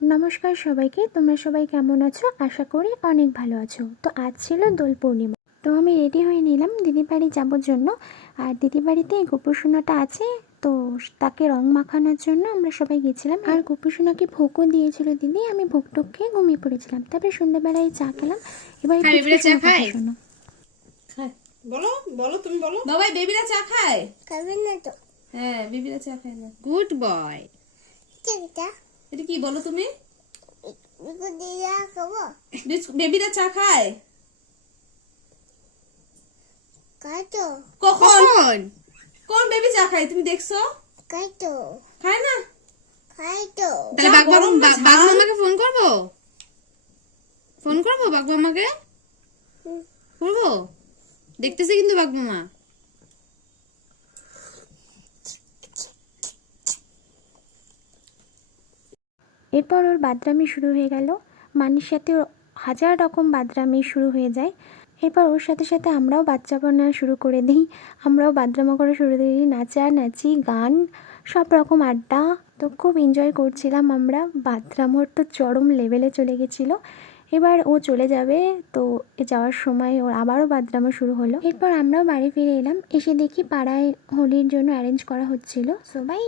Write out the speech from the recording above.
নমস্কার সবাইকে তোমরা সবাই কেমন আছো? আশা করি অনেক ভালো আছো। তো আজ ছিল দোল পূর্ণিমা। তো আমি রেডি হয়ে নিলাম দিদি বাড়ি যাবোর জন্য। আর দিদি বাড়িতে গোপুসোনাটা আছে তো তাকে রং মাখানোর জন্য আমরা সবাই গেছিলাম। আর গোপুসোনাকে ভোগও দিয়েছিল দিদি আমি ভোগ টোক খেয়ে ঘুমিয়ে পড়েছিলাম। তারপরে সন্ধ্যাবেলায় চা খেলাম এবার হ্যাঁ? শোনো বলো বলো তুমি বলো। বাবাই বেবিরা চা খায়? খাবে না তো। হ্যাঁ বেবিরা চা খায় না। Good boy. এটা কি বলো তুমি? বেবিরা চা খায়? খাই কখন? কোন বেবি চা খায় তুমি দেখছ? খায় না? তাহলে চা বাগবা বাগবা ঝাল? মামাকে ফোন করব? ফোন করব বাগবা মামাকে করব? দেখতেছি কিন্তু বাগবা এরপর ওর বাদরামি শুরু হয়ে গেল। মানির সাথে ওর হাজার রকম বাদরামি শুরু হয়ে যায়। এরপর ওর সাথে সাথে আমরাও বাচ্চা বানা শুরু করে দিই। আমরাও বাদরামা করা শুরু করে দিই। নাচা, নাচি, গান, সব রকম আড্ডা। তো খুব এনজয় করছিলাম আমরা। বাদরামোর তো চরম লেভেলে চলে গেছিল। এবার ও চলে যাবে। তো যাওয়ার সময় ওর আবারও বাদরামো শুরু হলো। এরপর আমরাও বাড়ি ফিরে এলাম। এসে দেখি পাড়ায় হোলির জন্য অ্যারেঞ্জ করা হচ্ছিল। সবাই